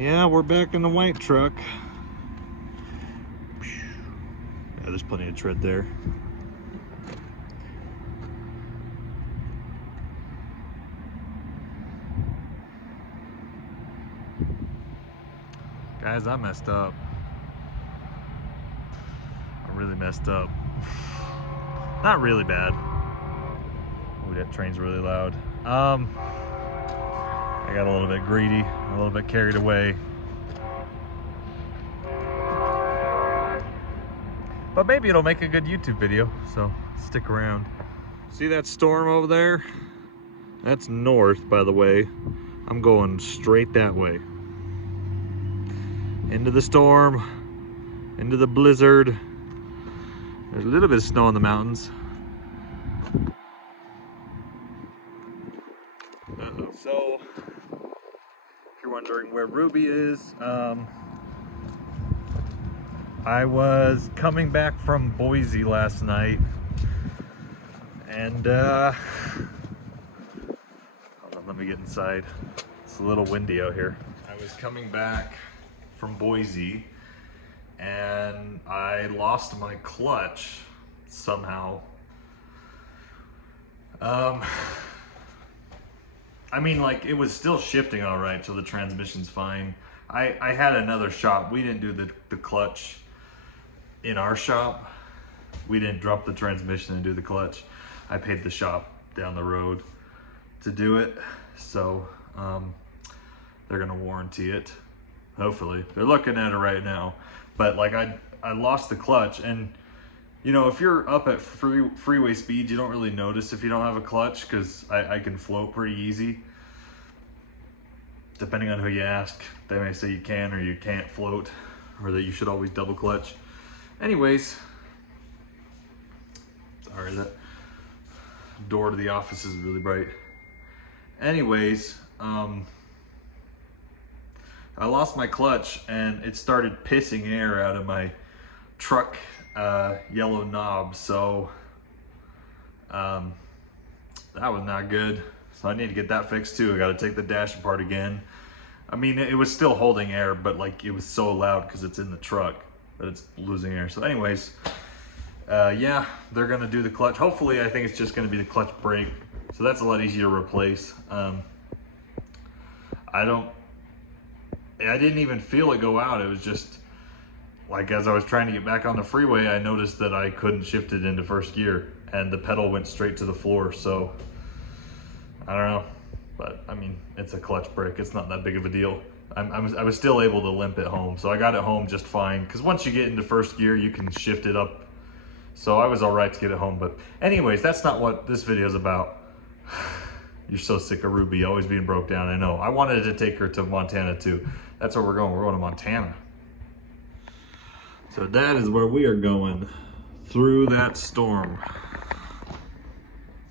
Yeah, we're back in the white truck. Yeah, there's plenty of tread there. Guys, I messed up. I really messed up. Not really bad. Oh, that train's really loud. I got a little bit greedy, a little bit carried away. But maybe it'll make a good YouTube video, so stick around. See that storm over there? That's north, by the way. I'm going straight that way. Into the storm, into the blizzard. There's a little bit of snow in the mountains. So, if you're wondering where Ruby is, I was coming back from Boise last night, and hold on, let me get inside. It's a little windy out here. I was coming back from Boise, and I lost my clutch somehow. I mean, like, it was still shifting all right, so the transmission's fine. I had another shop. We didn't do the clutch in our shop. We didn't drop the transmission and do the clutch. I paid the shop down the road to do it. So they're gonna warranty it, hopefully. They're looking at it right now. But like I lost the clutch, and you know, if you're up at freeway speeds, you don't really notice if you don't have a clutch, because I can float pretty easy. Depending on who you ask, they may say you can or you can't float, or that you should always double clutch. Anyways, sorry, that door to the office is really bright. Anyways, I lost my clutch and it started pissing air out of my truck yellow knob, so that was not good. So I need to get that fixed too. I got to take the dash apart again. I mean, it was still holding air, but like it was so loud because it's in the truck that it's losing air. So anyways, yeah, they're gonna do the clutch. Hopefully, I think it's just gonna be the clutch brake. So that's a lot easier to replace. I didn't even feel it go out. It was just like, as I was trying to get back on the freeway, I noticed that I couldn't shift it into first gear and the pedal went straight to the floor. So I don't know, but I mean, it's a clutch brake. It's not that big of a deal. I was still able to limp it home. So I got it home just fine. Cause once you get into first gear, you can shift it up. So I was all right to get it home. But anyways, that's not what this video is about. You're so sick of Ruby always being broke down. I know. I wanted to take her to Montana too. That's where we're going. We're going to Montana. So that is where we are going, through that storm.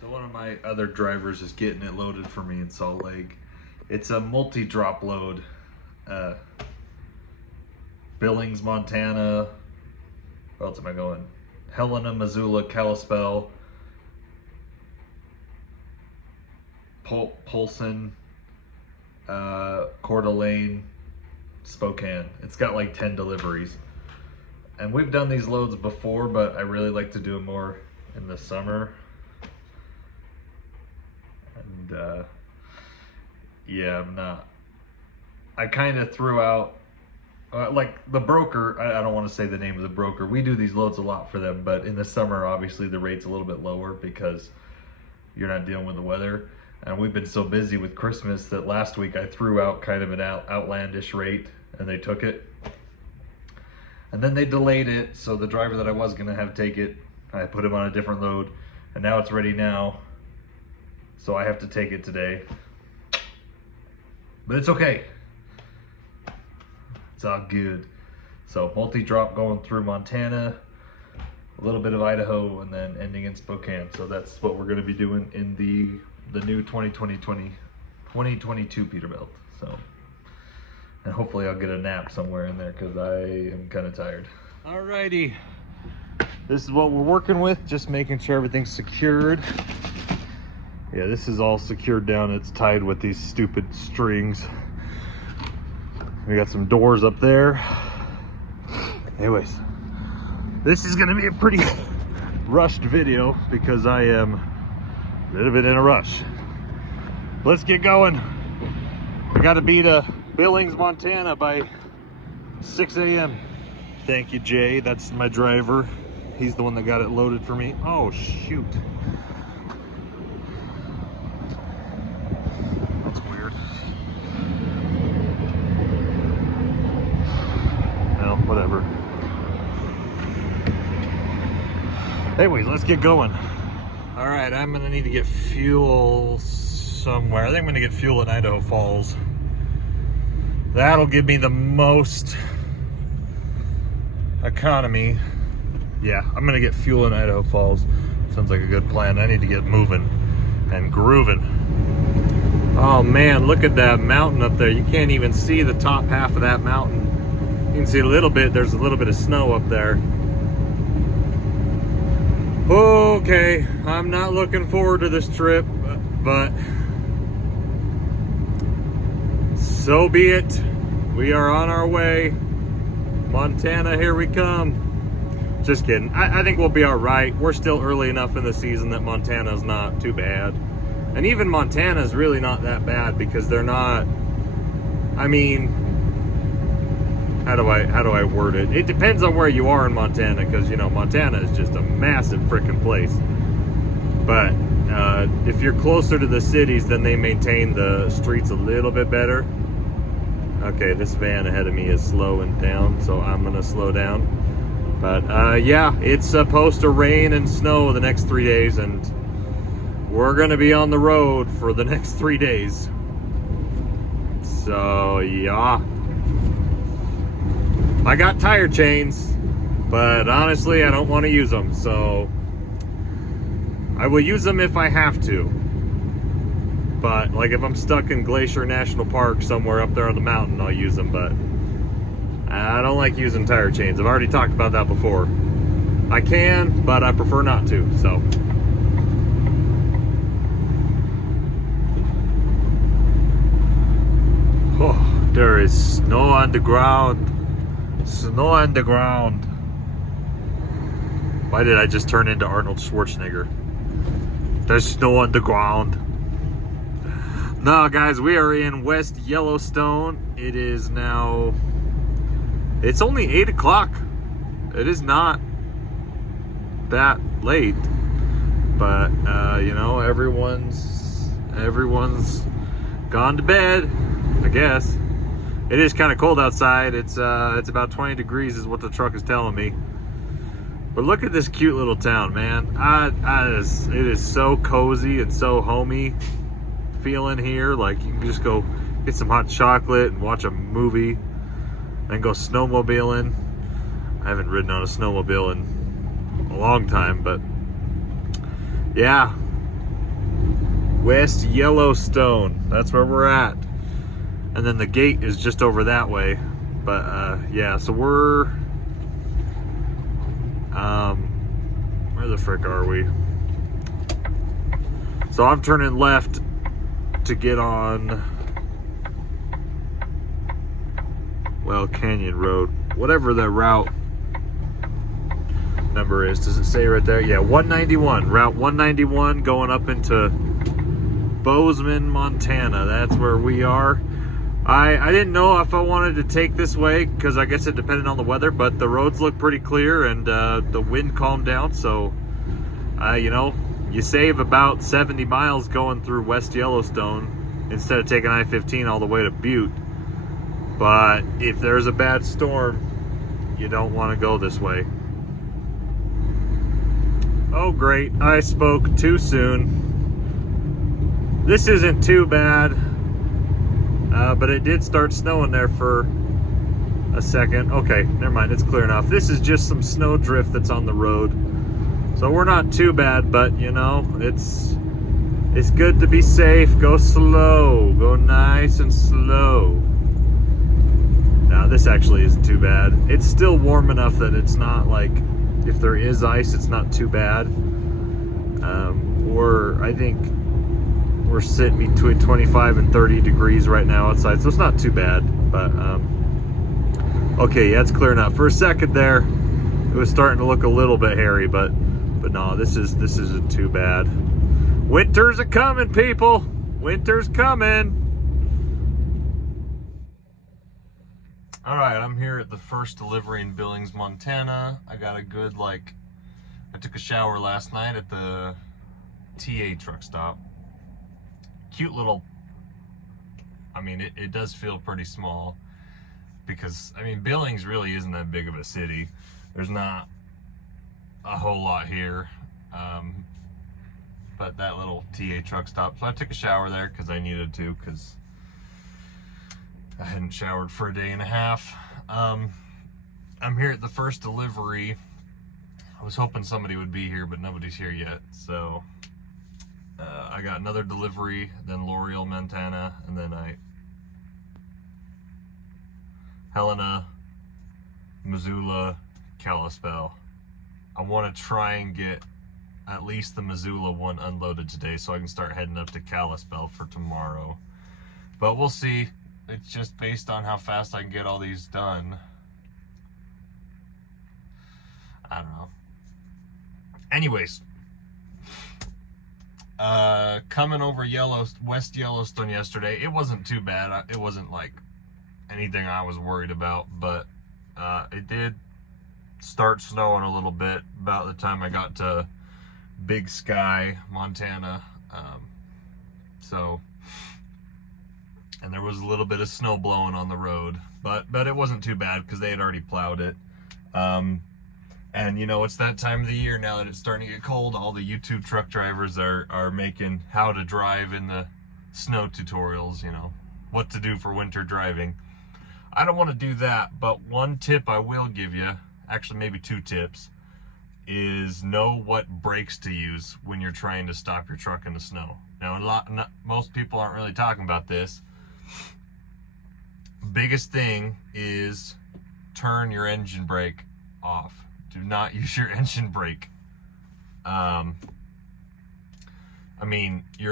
So one of my other drivers is getting it loaded for me in Salt Lake. It's a multi-drop load. Billings, Montana. Where else am I going? Helena, Missoula, Kalispell, Polson, Coeur d'Alene, Spokane. It's got like 10 deliveries. And we've done these loads before, but I really like to do them more in the summer. And yeah, I kind of threw out, like the broker, I don't want to say the name of the broker. We do these loads a lot for them, but in the summer, obviously the rate's a little bit lower because you're not dealing with the weather. And we've been so busy with Christmas that last week I threw out kind of an outlandish rate and they took it. And then they delayed it, so the driver that I was gonna have take it, I put him on a different load, and now it's ready now. So I have to take it today. But it's okay. It's all good. So multi-drop going through Montana, a little bit of Idaho, and then ending in Spokane. So that's what we're gonna be doing in the new 2022 Peterbilt. So, and hopefully I'll get a nap somewhere in there because I am kind of tired. Alrighty, this is what we're working with, just making sure everything's secured. Yeah, this is all secured down. It's tied with these stupid strings. We got some doors up there. Anyways, this is gonna be a pretty rushed video because I am a little bit in a rush. Let's get going. We gotta be to Billings, Montana by 6 a.m. Thank you, Jay. That's my driver. He's the one that got it loaded for me. Oh, shoot. That's weird. Well, whatever. Anyways, let's get going. All right, I'm gonna need to get fuel somewhere. I think I'm gonna get fuel in Idaho Falls. That'll give me the most economy. Yeah, I'm gonna get fuel in Idaho Falls. Sounds like a good plan. I need to get moving and grooving. Oh man, look at that mountain up there. You can't even see the top half of that mountain. You can see a little bit, there's a little bit of snow up there. Okay, I'm not looking forward to this trip, but so be it. We are on our way. Montana, here we come. Just kidding. I think we'll be all right. We're still early enough in the season that Montana's not too bad. And even Montana's really not that bad because they're not, I mean, how do I word it? It depends on where you are in Montana because, you know, Montana is just a massive freaking place. But if you're closer to the cities, then they maintain the streets a little bit better. Okay, this van ahead of me is slowing down, so I'm gonna slow down. But yeah, it's supposed to rain and snow the next 3 days, and we're gonna be on the road for the next 3 days. So yeah, I got tire chains, but honestly, I don't want to use them. So I will use them if I have to. But like if I'm stuck in Glacier National Park somewhere up there on the mountain, I'll use them. But I don't like using tire chains. I've already talked about that before. I can, but I prefer not to, so. Oh, there is snow on the ground. Snow on the ground. Why did I just turn into Arnold Schwarzenegger? There's snow on the ground. No, guys, we are in West Yellowstone. It is now, it's only 8 o'clock. It is not that late, but you know, everyone's gone to bed, I guess. It is kind of cold outside. It's about 20 degrees is what the truck is telling me. But look at this cute little town, man. It is so cozy and so homey feeling here. Like you can just go get some hot chocolate and watch a movie, then go snowmobiling. I haven't ridden on a snowmobile in a long time, but yeah, West Yellowstone, that's where we're at. And then the gate is just over that way. But yeah, so we're where the frick are we? So I'm turning left to get on, well, Canyon Road, whatever the route number is. Does it say right there? Yeah, 191, route 191 going up into Bozeman, Montana. That's where we are. I didn't know if I wanted to take this way because I guess it depended on the weather, but the roads look pretty clear and the wind calmed down. So, you know, you save about 70 miles going through West Yellowstone instead of taking I-15 all the way to Butte. But if there's a bad storm, you don't want to go this way. Oh great, I spoke too soon. This isn't too bad, but it did start snowing there for a second. Okay, never mind, it's clear enough. This is just some snow drift that's on the road. So we're not too bad, but you know, it's good to be safe. Go slow, go nice and slow. Now this actually isn't too bad. It's still warm enough that it's not like, if there is ice, it's not too bad. I think we're sitting between 25 and 30 degrees right now outside, so it's not too bad. But Okay, yeah, it's clearing up. For a second there, it was starting to look a little bit hairy, but no, this isn't too bad. Winter's a coming, people. Winter's coming. All right, I'm here at the first delivery in Billings, Montana. I got a good, I took a shower last night at the TA truck stop. Cute little, it does feel pretty small because, Billings really isn't that big of a city. There's not a whole lot here, but that little TA truck stop. So I took a shower there because I needed to, because I hadn't showered for a day and a half. I'm here at the first delivery. I was hoping somebody would be here, but nobody's here yet. So I got another delivery, then L'Oreal, Montana, and then Helena, Missoula, Kalispell. I want to try and get at least the Missoula one unloaded today so I can start heading up to Kalispell for tomorrow. But we'll see. It's just based on how fast I can get all these done. I don't know. Anyways, coming over West Yellowstone yesterday, it wasn't too bad. It wasn't like anything I was worried about, but it did start snowing a little bit about the time I got to Big Sky, Montana. And there was a little bit of snow blowing on the road, but it wasn't too bad because they had already plowed it. And it's that time of the year now that it's starting to get cold. All the YouTube truck drivers are making how to drive in the snow tutorials, what to do for winter driving. I don't want to do that, but one tip I will give you, actually maybe two tips, is know what brakes to use when you're trying to stop your truck in the snow. Now, most people aren't really talking about this. Biggest thing is turn your engine brake off. Do not use your engine brake. Your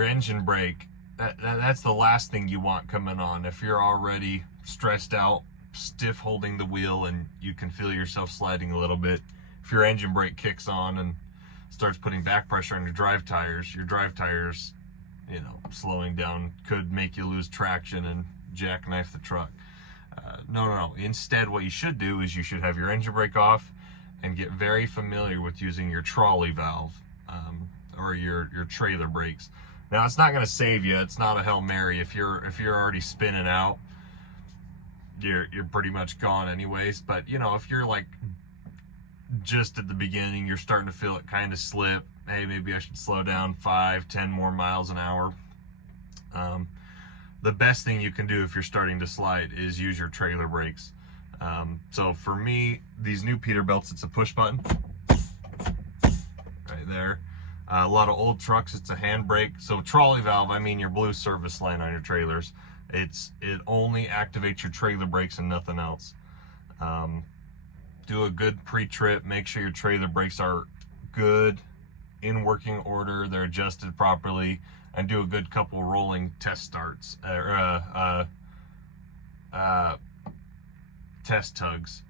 engine brake, that's the last thing you want coming on. If you're already stressed out, stiff holding the wheel, and you can feel yourself sliding a little bit, if your engine brake kicks on and starts putting back pressure on your drive tires, slowing down could make you lose traction and jackknife the truck. No. Instead, what you should do is you should have your engine brake off and get very familiar with using your trolley valve or your trailer brakes. Now, it's not going to save you. It's not a Hail Mary. If you're already spinning out, you're pretty much gone anyways. But if you're just at the beginning, you're starting to feel it kind of slip. Hey, maybe I should slow down 5-10 more miles an hour. The best thing you can do if you're starting to slide is use your trailer brakes. So for me, these new Peterbilts, it's a push button right there. A lot of old trucks, it's a hand brake. So trolley valve, your blue service line on your trailers. It only activates your trailer brakes and nothing else. Do a good pre-trip. Make sure your trailer brakes are good, in working order, they're adjusted properly, and do a good couple rolling test starts, test tugs.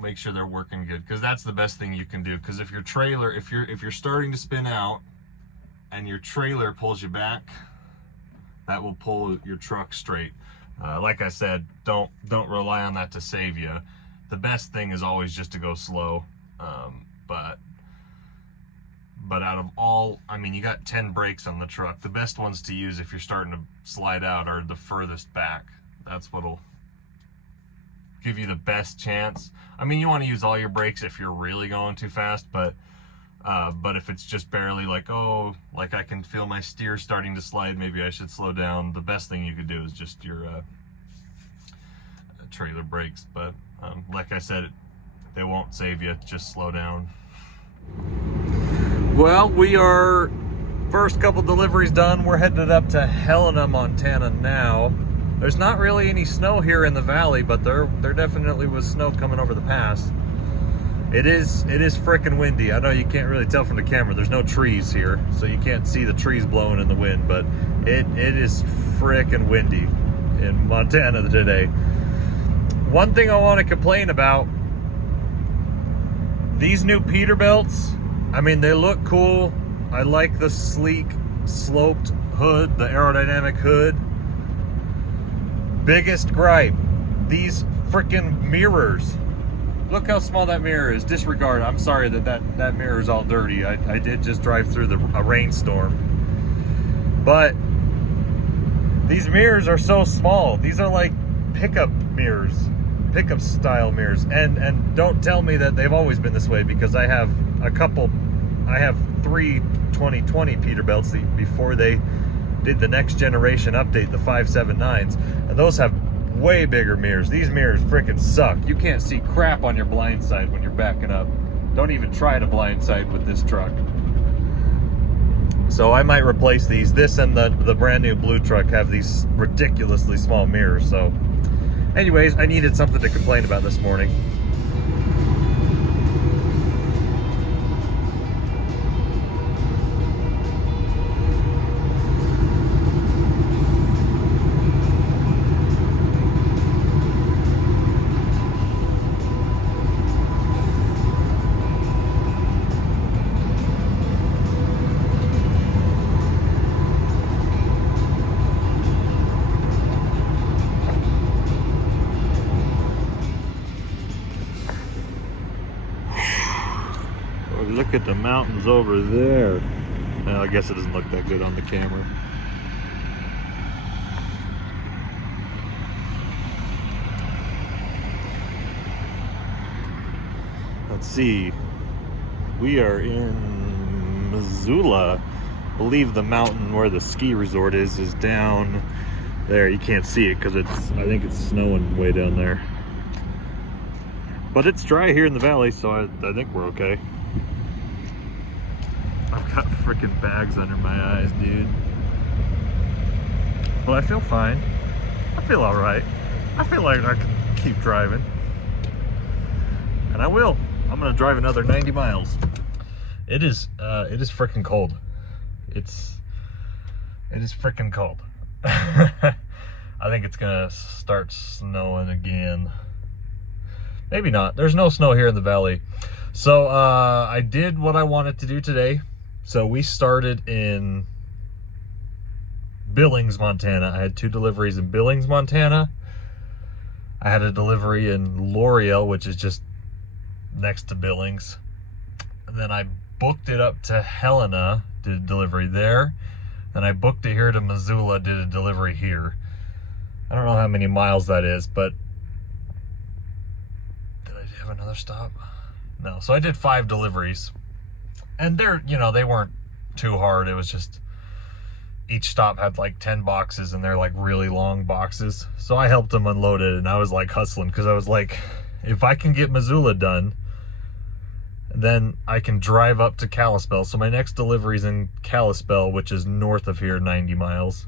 Make sure they're working good, because that's the best thing you can do. Because if your trailer, if you're starting to spin out and your trailer pulls you back, that will pull your truck straight. Like I said, don't rely on that to save you. The best thing is always just to go slow. But out of all, you got 10 brakes on the truck. The best ones to use if you're starting to slide out are the furthest back. That's what'll give you the best chance. You want to use all your brakes if you're really going too fast, but if it's just barely I can feel my steer starting to slide, maybe I should slow down. The best thing you could do is just your trailer brakes. But like I said, they won't save you. Just slow down. Well, we are first couple deliveries done. We're headed up to Helena, Montana now. There's not really any snow here in the valley, but there definitely was snow coming over the pass. It is frickin' windy. I know you can't really tell from the camera. There's no trees here, so you can't see the trees blowing in the wind, but it is frickin' windy in Montana today. one thing I want to complain about, these new Peterbilts, I mean, they look cool. I like the sleek, sloped hood, the aerodynamic hood. Biggest gripe, these freaking mirrors. Look how small that mirror is. Disregard, I'm sorry that mirror is all dirty. I did just drive through a rainstorm. But these mirrors are so small. These are like pickup mirrors, pickup style mirrors. And don't tell me that they've always been this way, because I have three 2020 Peterbilts before they did the next generation update, the 579s, and those have way bigger mirrors. These mirrors freaking suck. You can't see crap on your blind side when you're backing up. Don't even try to blindside with this truck. So I might replace these. This and the brand new blue truck have these ridiculously small mirrors. So anyways, I needed something to complain about this morning. Look at the mountains over there. Well, I guess it doesn't look that good on the camera. Let's see. We are in Missoula. I believe the mountain where the ski resort is down there. You can't see it because I think it's snowing way down there. But it's dry here in the valley, so I think we're okay. I've got freaking bags under my eyes, dude. Well, I feel fine. I feel all right. I feel like I can keep driving. And I will. I'm gonna drive another 90 miles. It is freaking cold. It is freaking cold. I think it's gonna start snowing again. Maybe not. There's no snow here in the valley. So I did what I wanted to do today. So we started in Billings, Montana. I had 2 deliveries in Billings, Montana. I had a delivery in L'Oreal, which is just next to Billings. And then I booked it up to Helena, did a delivery there. Then I booked it here to Missoula, did a delivery here. I don't know how many miles that is, but did I have another stop? No, so I did 5 deliveries. And they're, they weren't too hard. It was just each stop had like 10 boxes, and they're like really long boxes. So I helped them unload it, and I was like hustling because I was like, if I can get Missoula done, then I can drive up to Kalispell. So my next delivery is in Kalispell, which is north of here, 90 miles.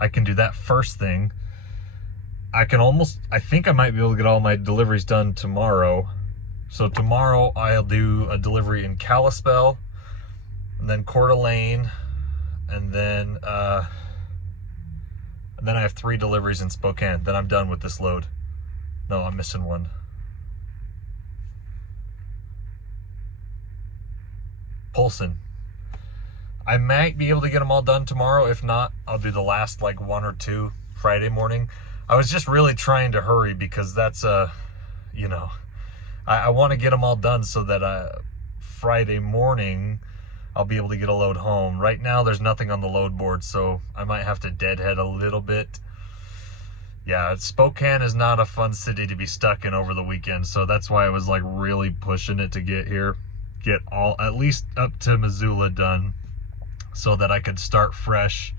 I can do that first thing. I think I might be able to get all my deliveries done tomorrow. So tomorrow I'll do a delivery in Kalispell, and then Coeur d'Alene, and then I have 3 deliveries in Spokane. Then I'm done with this load. No, I'm missing one. Polson. I might be able to get them all done tomorrow. If not, I'll do the last like 1 or 2 Friday morning. I was just really trying to hurry because that's I want to get them all done so that Friday morning I'll be able to get a load home. Right now there's nothing on the load board, so I might have to deadhead a little bit. Yeah, Spokane is not a fun city to be stuck in over the weekend, so that's why I was like really pushing it to get here, get all at least up to Missoula done, so that I could start fresh.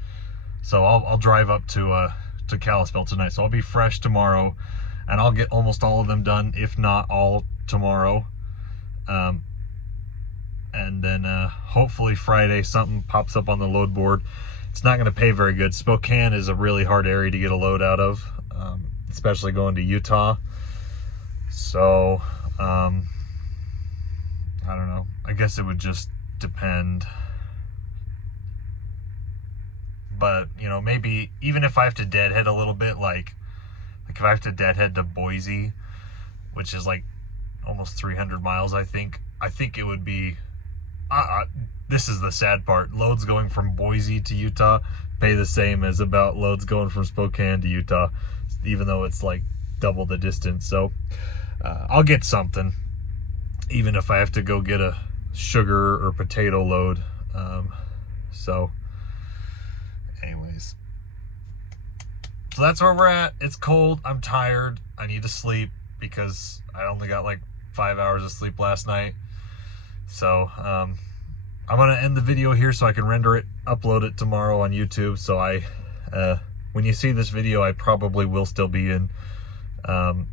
So I'll drive up to Kalispell tonight, so I'll be fresh tomorrow, and I'll get almost all of them done, if not all tomorrow. And then hopefully Friday something pops up on the load board. It's not going to pay very good. Spokane is a really hard area to get a load out of, especially going to Utah. So I don't know. I guess it would just depend. But maybe even if I have to deadhead a little bit, like Like if I have to deadhead to Boise, which is like almost 300 miles, I think it would be, this is the sad part, loads going from Boise to Utah pay the same as about loads going from Spokane to Utah, even though it's like double the distance. So I'll get something, even if I have to go get a sugar or potato load. So anyways, so that's where we're at. It's cold, I'm tired, I need to sleep because I only got like 5 hours of sleep last night. So I'm gonna end the video here so I can render it, upload it tomorrow on YouTube. So when you see this video, I probably will still be in, well,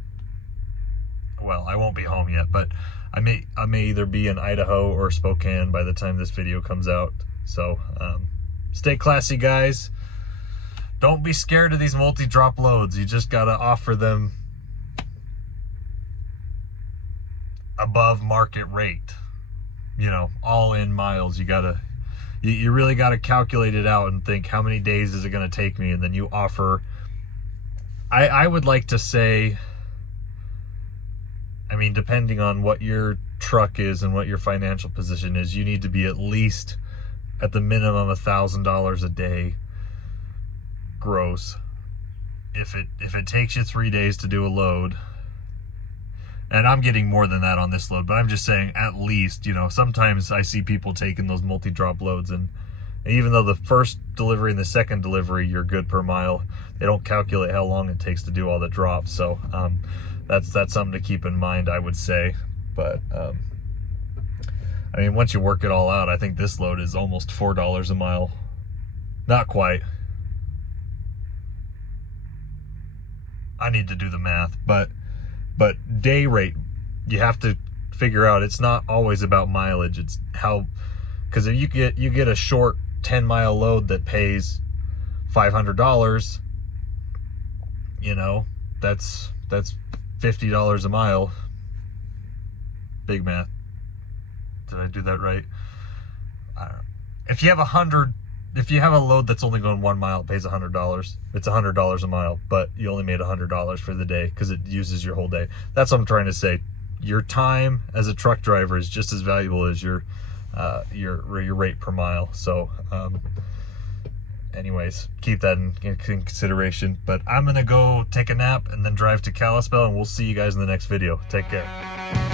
I won't be home yet, but I may either be in Idaho or Spokane by the time this video comes out. So stay classy, guys. Don't be scared of these multi-drop loads. You just gotta offer them above market rate, you know, all in miles. You really gotta calculate it out and think, how many days is it gonna take me? And then you offer, I would like to say, I mean, depending on what your truck is and what your financial position is, you need to be at least at the minimum $1,000 a day gross. If it takes you 3 days to do a load, and I'm getting more than that on this load, but I'm just saying at least, you know, sometimes I see people taking those multi-drop loads, and even though the first delivery and the second delivery, you're good per mile, they don't calculate how long it takes to do all the drops. So that's something to keep in mind, I would say. But I mean, once you work it all out, I think this load is almost $4 a mile. Not quite. I need to do the math, but day rate, you have to figure out, it's not always about mileage. It's how, because if you get a short 10-mile load that pays $500, you know, that's $50 a mile. Big math. Did I do that right? I don't know. If you have a load that's only going 1 mile, it pays $100. It's $100 a mile, but you only made $100 for the day because it uses your whole day. That's what I'm trying to say. Your time as a truck driver is just as valuable as your rate per mile. So anyways, keep that in consideration. But I'm gonna go take a nap and then drive to Kalispell, and we'll see you guys in the next video. Take care.